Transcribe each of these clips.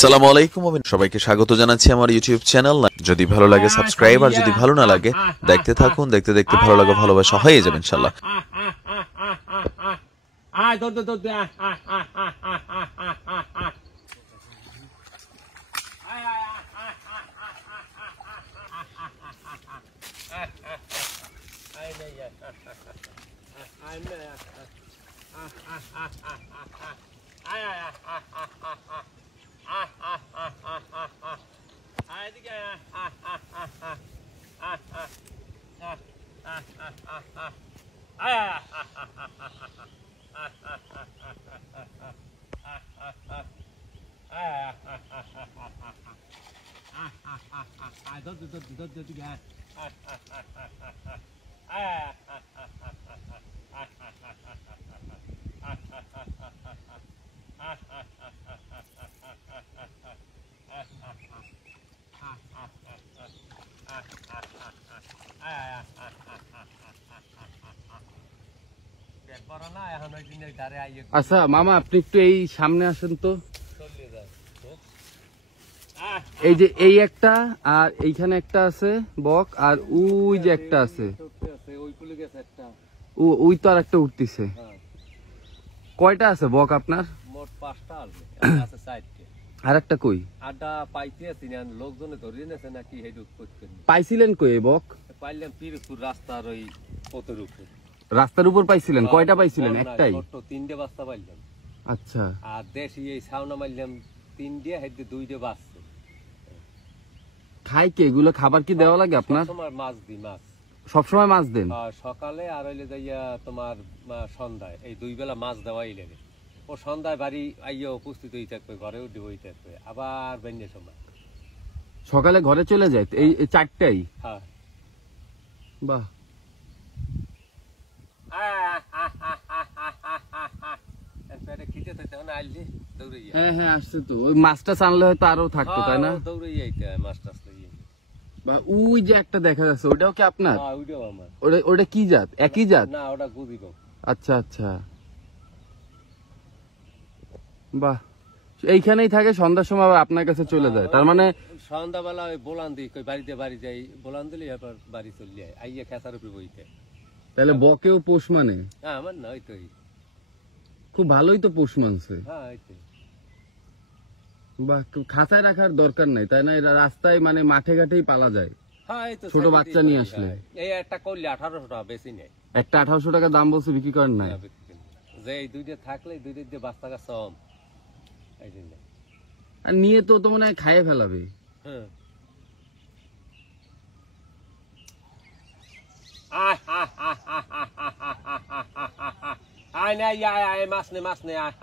আসসালামু আলাইকুম, আমি সবাইকে স্বাগত জানাচ্ছি আমার ইউটিউব চ্যানেল। যদি ভালো লাগে সাবস্ক্রাইব, আর যদি ভালো না লাগে দেখতে থাকুন, দেখতে দেখতে ভালো লাগা ভালোবাসা হয়ে যাবে ইনশাআল্লাহ। আচ্ছা মামা, আপনি একটু এই সামনে আসেন তো। এই যে এই একটা, আর এইখানে একটা আছে বক, আর ওই যে একটা আছে, ওই তো আর একটা উঠতেছে। কয়টা আছে বক আপনার? মোট 5টা আছে, আছে 4টে। আর একটা কই? আড্ডা পাইতে আছি না, লোকজনে ধরে নেছে নাকি হেডু করতে। পাইছিলেন কই এই বক? পাইলাম পিরপুর রাস্তার ওই পথের উপর। রাস্তার উপর পাইছিলেন? কয়টা পাইছিলেন? একটাই? ছোট 3টে বাচ্চা পাইলাম। আচ্ছা। আর দেশি এই ছাউনা মারলাম 3টে, হেডে 2টে বাচ্চা। খাই কি এগুলো? খাবার কি দেওয়া লাগে আপনার? সবসময় মাছ দিই, মাছ সবসময় মাছ দেন? সকালে আর হইলে যাইয়া তোমার সন্ধ্যায়, এই 2 বেলা মাছ দেওয়াই লাগে। ও সন্ধ্যায় বাড়ি আইয়া উপস্থিত হয়ে থাকবে, ঘরেও হয়ে থাকবে, আবার বেঞ্জে সময় সকালে ঘরে চলে যায় এই 4টাই? হ্যাঁ। বাহ। হ্যাঁ হ্যাঁ, আসছে তো। ওই মাছটা আনলে হয়তো আরো থাকতো, তাই না? ওই যে একটা দেখা যাচ্ছে, ওটাও কি আপনার? ওটা কি জাত? একই জাত? না, ওটা গুদি বক। আচ্ছা আচ্ছা, বাহ। এইখানেই থাকে, সন্ধ্যার সময় আপনার কাছে চলে যায়, তার মানে? সন্ধ্যাবেলা ওই বোলান দিই, বাড়িতে বাড়ি যাই, বোলান দিলে এরপর বাড়ি চলে যায়, আইয়া খেসার উপরে বইতে। তাহলে বকেও পোষ মানে? হ্যাঁ, আমার না, ওই তো খুব ভালোই তো পোষ মানছে। হ্যাঁ, ওই তো। বাহ, খাঁচায় রাখার দরকার নাই, তাই না? এরা রাস্তায় মানে মাঠে ঘাটেই পালা যায়। হ্যাঁ, এই তো ছোট বাচ্চা নিয়ে আসলে। এই একটা করলে 1800 টাকা, বেশি নেই। একটা 1800 টাকা দাম বলছে, বিক্রি করেন নাই? যে এই 2টে থাকলে 2টে দিয়ে বাচ্চা কম এই জন্য। আর নিয়ে তো মনে হয় খাইয়ে ফেলাবে। হ্যাঁ। আয় না, আয় আয়, মাছ নে, মাছ নে, আয়।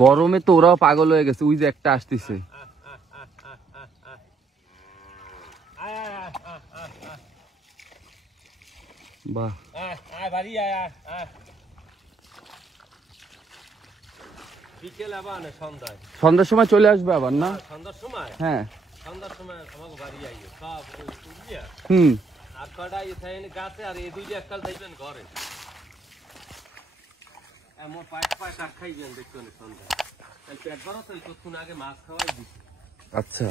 গরমে তো ওরাও পাগল হয়ে গেছে, ওই যে একটা আসতেছে। বাহ। বিকেল আবার না, সন্ধ্যায়। সন্ধ্যার সময় চলে আসবে আবার না? সন্ধ্যার সময়? হ্যাঁ, সন্ধ্যার সময় আমাকে বাড়ি আইও সব। আর কটা গাছে, আর এই 2টে এককাল দেখবেন ঘরে। আমার পায়ে খাইবেন, দেখবেন সন্ধ্যায়। পেট ভরা তো, কিছুক্ষণ আগে মাছ খাওয়াই দিচ্ছি। আচ্ছা।